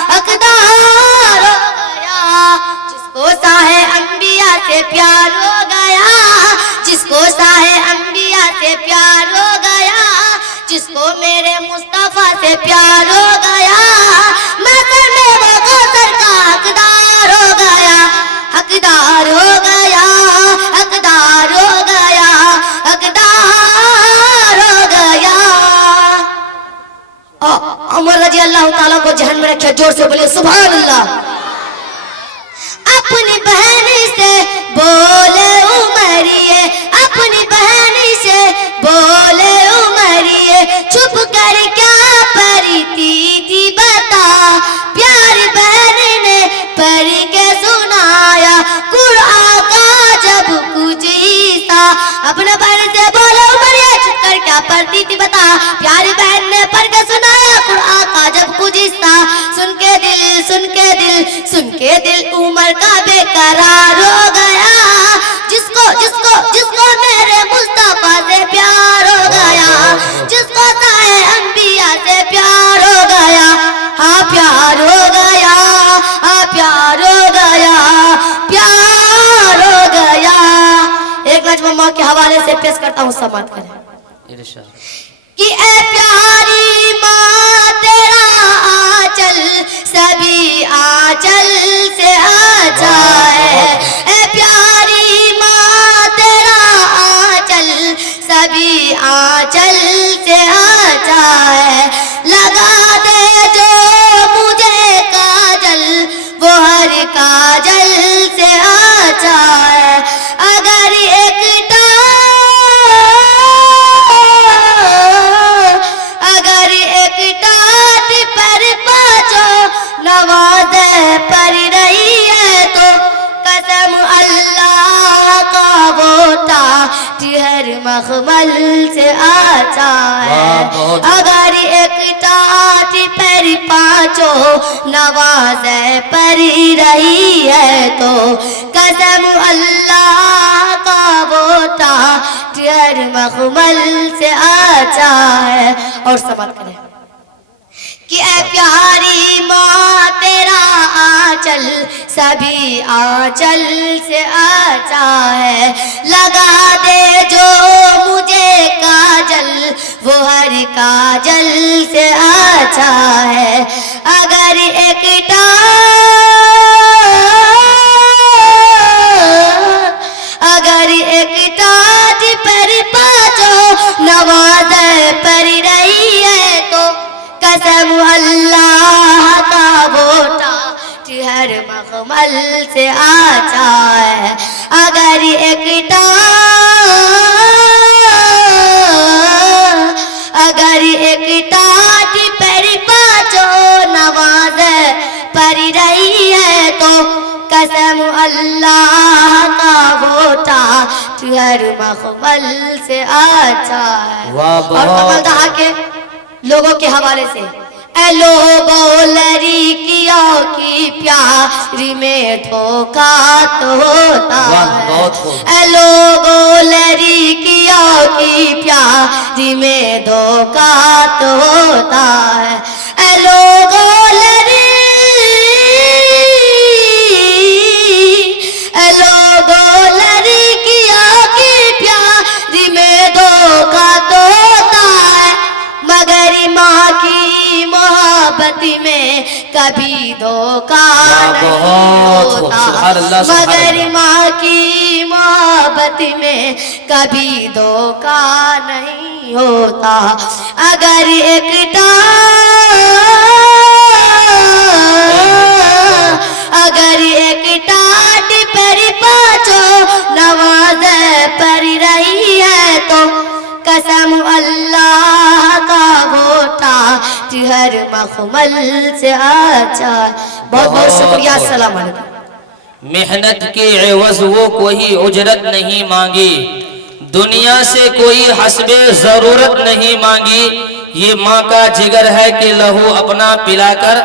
हकदार हो से प्यार हो गया, जिसको साहे अंबिया से प्यार हो गया, जिसको मेरे मुस्तफा से प्यार हो गया, महशर में वो कौसर का हकदार हो गया, हकदार हो गया, हकदार हो गया, हकदार हो गया। उमर रजी अल्लाह ताला को जहन में रखे, जोर से बोले सुभान अल्लाह। अपनी बहन से बोले उमरिए, अपनी बहन से बोले उमरिए, छुप कर क्या पढ़ती थी बता, प्यारी बहन ने पढ़ के सुनाया कुरान का जब कुछ हिस्सा। अपने बहन से बोले उमरिए, छुप कर क्या पढ़ती थी बता, प्यारी बहन ने पढ़ के सुनाया कुरान का जब कुछ हिस्सा। सुन के दिल, सुन के दिल, सुन के दिल उमर का बेकरार हो गया, जिसको जिसको जिसको मेरे मुस्तफा से प्यार हो गया, जिसको साए अंबिया से प्यार हो गया, हाँ प्यार हो गया, हाँ प्यार हो गया, प्यार हो गया। एक नज़्म माँ के हवाले से पेश करता हूँ, समाप्त करें कि ए प्यारी माँ तेरा आंचल सभी आंचल से अच्छा है, ए प्यारी माँ तेरा आंचल सभी आंचल से अच्छा है। लगा दे जो मुझे काजल वो हर काजल से अच्छा है। अगर एक नवाज़े पर रही है तो कसम अल्लाह का बोता हर मखमल से आता है। अगर एक टाट पर पाँचों नवाज़े पर रही है तो कसम अल्लाह का बोता हर मखमल से आता है। और समाप्त करें कि ऐ प्यारी माँ तेरा आंचल सभी आंचल से अच्छा है। लगा दे जो मुझे काजल वो हर काजल से अच्छा है। अगर एक टाट पर पाँचों नवाज़े पर रही है तो कसम अल्लाह का बोटा हर मखमल से आता है। अगर एक टाट पर पाँचों नवाज़े पर रही है तो कसम अल्लाह का बोटा हर मखमल से आता है। और कमल दहा के लोगों के हवाले से ए लोगों लड़कियों की प्यारी में धोखा तो होता है। ए लोगों लड़कियों की प्यारी में धोखा तो होता है। ए लोगों लड़कियों की प्यारी में धोखा तो होता है, मगर माँ की मोहब्बत में कभी धोखा नहीं होता। मगर माँ की मोहब्बत में कभी धोखा नहीं होता। अगर एक टाट पर पाँचों नवाज़े पर रही है तो कसम अल्लाह का बोटा हर मखमल से अच्छा। बहुत बहुत शुक्रिया। अस्सलाम वालेकुम। मेहनत के एवज वो कोई उजरत नहीं मांगी, दुनिया से कोई हस्बे जरूरत नहीं मांगी। ये माँ का जिगर है कि लहू अपना पिलाकर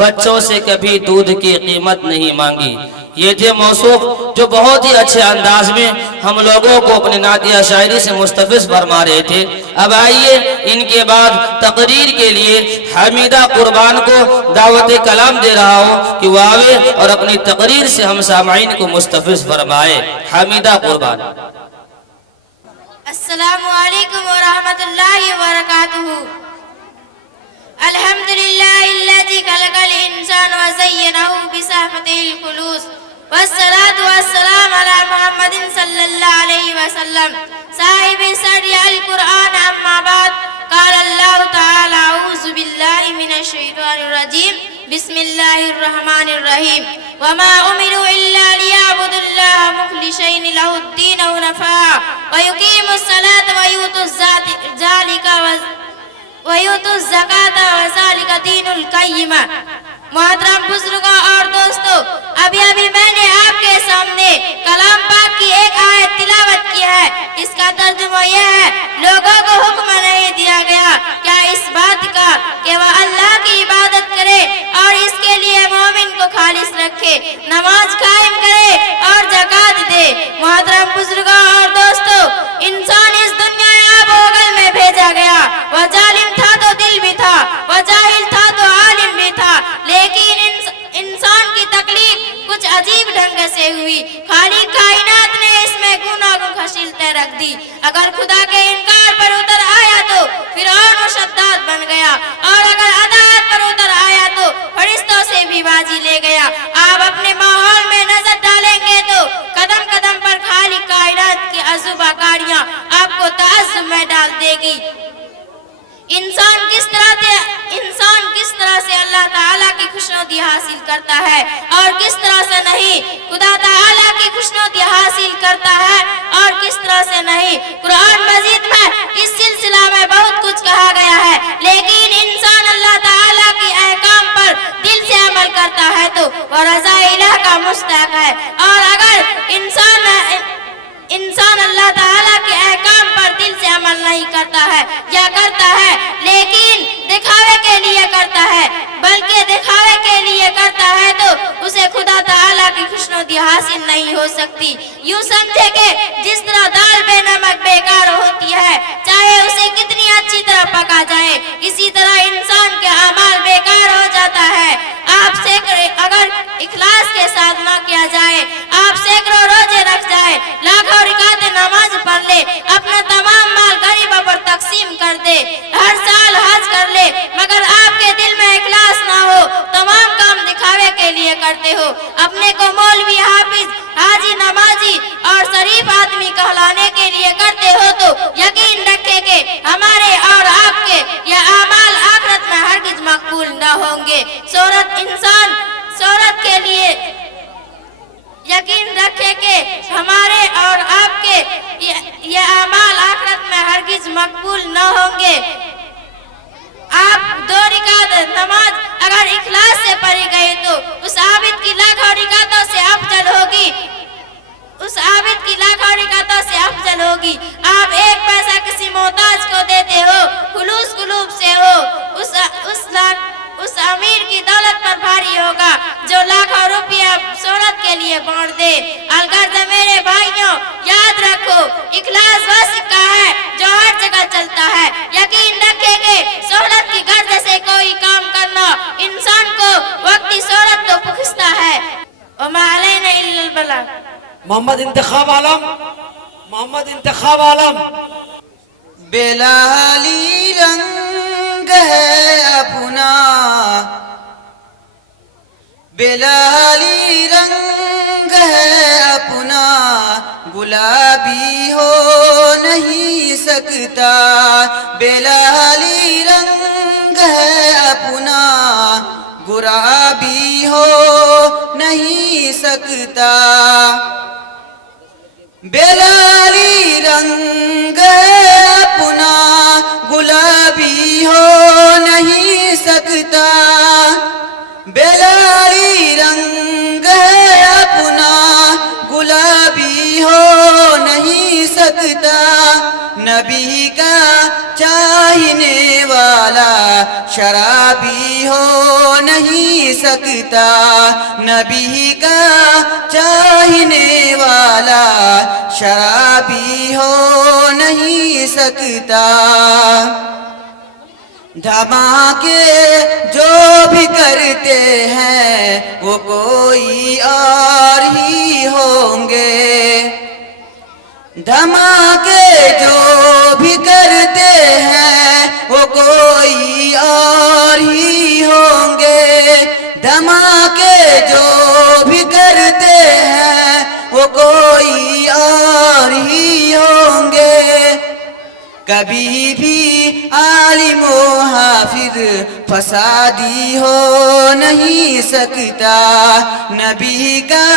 बच्चों से कभी दूध की कीमत नहीं मांगी। ये थे मौसूफ जो बहुत ही अच्छे अंदाज में हम लोगों को अपने नातिया शायरी से मुस्तफिज फरमा रहे थे। अब आइए इनके बाद तकरीर के लिए हमीदा कुर्बान को दावत कलाम दे रहा हूँ कि वो आवे और अपनी तकरीर से हम सामाईन को मुस्तफिज फरमाए। हमीदा कुर्बान। अस्सलामु अलैकुम व रहमतुल्लाहि व बरकातुहू। अल्हम्दुलिल्लाहिल्लज़ी खलक़ल इंसान व ज़य्यनहु बिसहफ़तिल खुलूस वस्सलातु वस्सलाम अला मुहम्मदिन सल्लल्लाहु अलैहि वसल्लम साहिबि सरियल कुरआन अम्मा बाद क़ाल अल्लाहु तआला औज़ु बिल्लाहि मिनश शैतानिर रजीम बिस्मिल्लाहिर रहमानिर रहीम वमा उमिरू इल्ला लियअबुदुल्लाह मुख़लिसीन लहुद्दीन हुनफ़ा व युक़ीमुस सलाता व यूतुज़ ज़काता व ज़ालिका दीनुल क़य्यिमा। मोहतरम बुजुर्गों और दोस्तों, अभी अभी मैंने आपके सामने कलाम पाक की एक आयत तिलावत की है। इसका तर्जुमा यह है, लोगों को हुक्म नहीं दिया गया क्या इस बात का कि वह अल्लाह की इबादत करे और इसके लिए मोमिन को खालिस रखे, नमाज कायम करे और ज़कात दे। मोहतरम बुजुर्गों और दोस्तों, इंसान इस दुनिया आबोगल में भेजा गया। वह जालिम था तो दिल भी था, वह जाहिल था तो आलिम भी था, लेकिन इंसान की तकलीफ कुछ अजीब ढंग से हुई। खालिक कायनात ने इसमें गुनाहों खशीलते रख दी। अगर खुदा के इनकार पर उतर आया तो फिरौन व शद्दाद बन गया, और अगर अताअत पर उतर आया तो फरिश्तों से भी बाजी ले गया। आप अपने माहौल में नजर डालेंगे तो कदम कदम पर खालिक कायनात की अजूबाकारियां आपको तअज्जुब में डाल देगी। इंसान किस तरह से अल्लाह ताला की खुशनुदी हासिल करता है और किस तरह से नहीं, खुदा ताला की खुशनुदी हासिल करता है और किस तरह से नहीं। कुरान मजीद में इस सिलसिला में बहुत कुछ कहा गया है, लेकिन इंसान अल्लाह ताला की अहकाम पर दिल से अमल करता है तो वह रज़ा इलाह का मुस्तहक है। और अगर इंसान अल्लाह ताला के अहकाम पर दिल से अमल नहीं करता है या करता है लेकिन दिखावे के लिए करता है, बल्कि दिखावे के लिए करता है तो उसे खुदा ताला की खुशनुदी हासिल नहीं हो सकती। यूं समझे कि जिस तरह दाल बेनमक बेकार होती है, चाहे उसे कितनी अच्छी तरह पका जाए, इसी तरह इंसान के अमाल बेकार हो जाता है। आपसे अगर इखलास के साथ ना किया जाए, आप सैकड़ों रोजे रख जाए, लाखों रिकातें नमाज पढ़ ले, अपना तमाम माल गरीबों पर तकसीम कर दे, हर साल हज कर ले, मगर आपके दिल में इखलास ना हो, तमाम काम दिखावे के लिए करते हो, अपने को मौलवी, हाफिज, हाजी, नमाजी और शरीफ आदमी कहलाने के लिए करते हो तो यकीन रखे कि हमारे और आपके यह अमाल आखिरत में हरगिज मकबूल न होंगे। शोहरत के लिए यकीन रखे कि हमारे और आपके ये अमाल आखिरत में हरगिज मकबूल न होंगे। आप 2 रिकात नमाज अगर इखलास से पढ़ी गई तो उस आबिद की लाखों रिकातों से अफजल होगी, उस आबिद की लाखों रिकातों से अफजल होगी। आप 1 पैसा किसी मोहताज को देते हो, खुलूस कुलूब से हो, उस अमीर की दौलत पर भारी होगा जो लाखों रुपया शोहरत के लिए बांट दे। अलगर्ज मेरे भाइयों, याद रखो, इखलास वह सिक्का है जो हर जगह चलता है। यकीन रखे कि शोहरत की गर्ज से कोई काम करना इंसान को वक्ती शोहरत तो पुखता है। वमा अलैना इल्लल बलाग। मोहम्मद इंतखाब आलम बेलाली रंग है अपना, बेलाली रंग है अपना, गुलाबी हो नहीं सकता। बेलाली रंग है अपना, गुलाबी हो नहीं सकता। बेलाली रंग अपना, गुलाबी हो नहीं सकता। बेलाली रंग अपना, गुलाबी हो नहीं सकता। नबी का चाहने वाला शराबी हो नहीं सकता, नबी का चाहने वाला शराबी हो नहीं सकता। धमाके जो भी करते हैं वो कोई और ही होंगे, धमाके जो भी करते हैं वो कोई और ही होंगे, धमाके जो भी करते हैं वो कोई और ही होंगे। कभी भी आलिम व हाफिज फसादी हो नहीं सकता, नबी का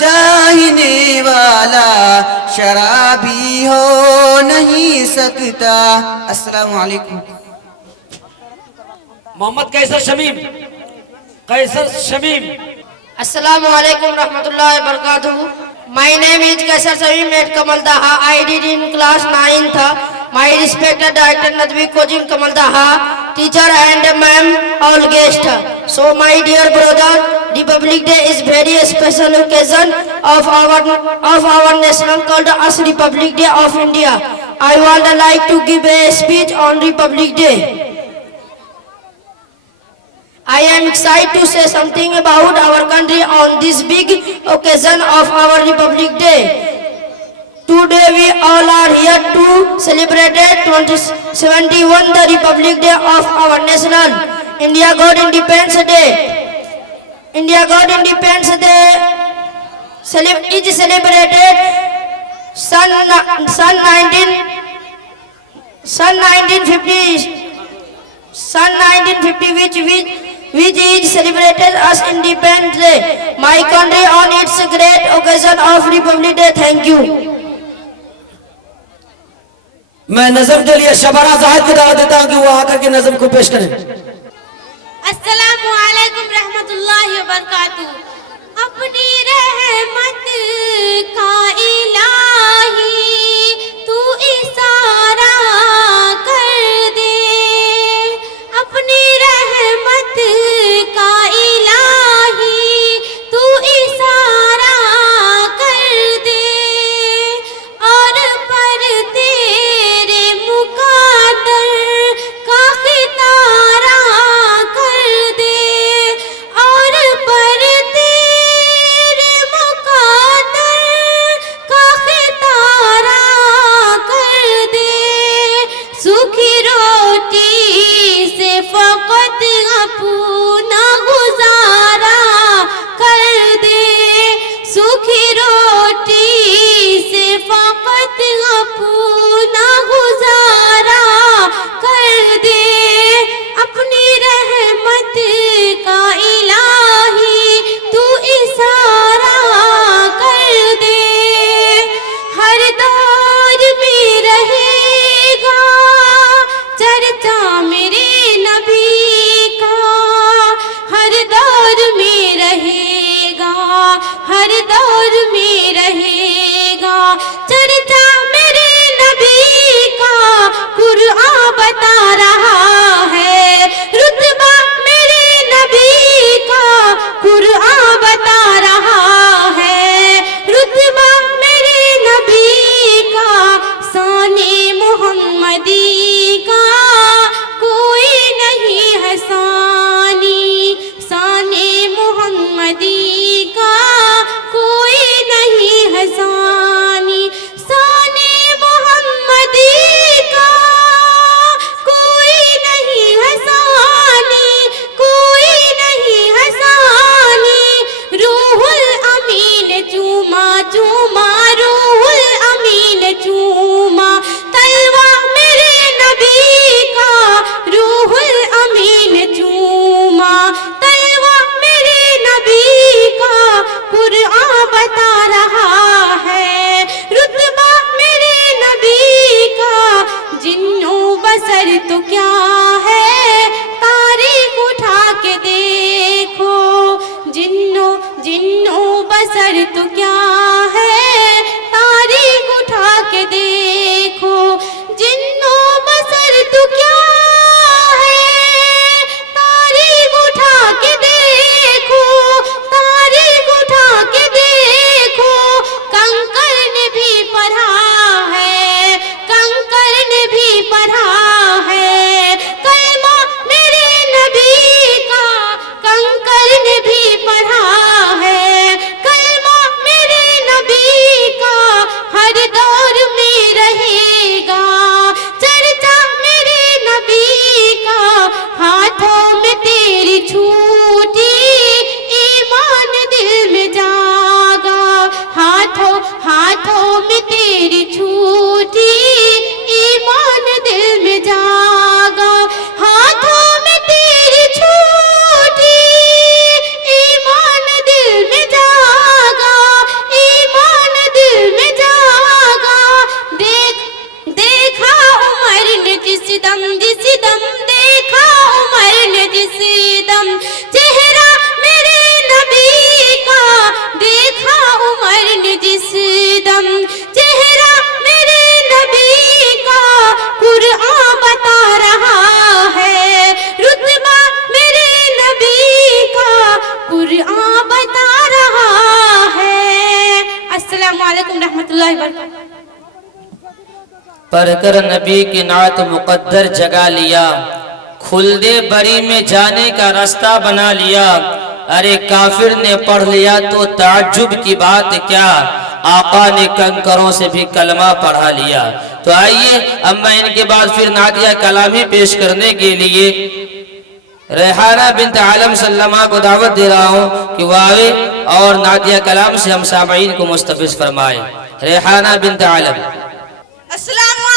चाहने वाला शराबी हो नहीं सकता। अस्सलामु अलैकुम। मोहम्मद कैसर शमीम, कैसर Shamim. Assalamu alaikum rahmatullahi wa barakatuh. My name is Kaisar Shamim at Kamal Daha. I did in class 9th. My respected director Nadvi Coaching Kamal Daha, teacher and ma'am, all guests. So my dear brother, Republic Day is very special occasion of our nation called as Republic Day of India. I would like to give a speech on Republic Day. I am excited to say something about our country on this big occasion of our Republic Day. Today we all are here to celebrate 2071 the Republic Day of our national. India got Independence Day. India got Independence Day is celebrated Sun 1950 which is celebrated as Independence Day. My country on its great occasion of Republic Day. Thank you. मैं नज़म के लिए शबाना ज़ाहिद को दावत देता हूँ कि वो आकर के नज़म को पेश करें। अस्सलामु अलैकुम रहमतुल्लाहि व बरकातुहू। अपनी रहमत का इलाही तू इशारा कर दे, अपनी रहमत का इलाही तू इशारा कर दे, और पर तेरे मुक़द्दर का खितारा कर दे, और पर तेरे मुक़द्दर का खितारा कर दे। सूखी रोटी से फ़क़त अपना गुज़ारा कर दे, सूखी रोटी से फ़क़त अपना गुज़ारा कर दे, अपनी रहमत का इलाही तू इशारा कर दे। हर दौर में रहेगा चर्चा मेरे नबी का, हर दौर में रहेगा, हर दौर में रहेगा चर्चा मेरे नबी का। कुरान बता रहा है रुतबा मेरे नबी का, कुरान बता रहा है रुतबा मेरे नबी का। शाने मोहम्मदी का कोई नहीं है सानी, शाने मोहम्मदी का कोई नहीं है सानी, शाने मोहम्मदी का कोई नहीं है सानी, कोई नहीं है सानी। रूहुल अमीन चूमा चूमा, रूहुल अमीन चूमा तलवा मेरे नबी का, रूहुल अमीन चूमा तलवा मेरे नबी का। कुरान बता रहा है रुतबा मेरे नबी का। जिन्नो बसर तो क्या है तारीख उठा के देखो, जिन्नो जिन्नो बसर तो क्या है तारीख उठा के देखो, जिन्नो बसर तो क्या है पढ़कर नबी की नात मुकद्दर जगा लिया, खुलदे बरी में जाने का रास्ता बना लिया। अरे काफिर ने पढ़ लिया तो ताज्जुब की बात क्या, आका ने कंकरों से भी कलमा पढ़ा लिया। तो आइए अब मैं इनके बाद फिर नादिया कलामी पेश करने के लिए रेहाना बिन्त आलम सल्लमा को दावत दे रहा हूँ कि वह आवे और नादिया कलाम से हम सामईन को मुस्तफिज फरमाए। रेहाना बिन्त आलम। अस्सलाम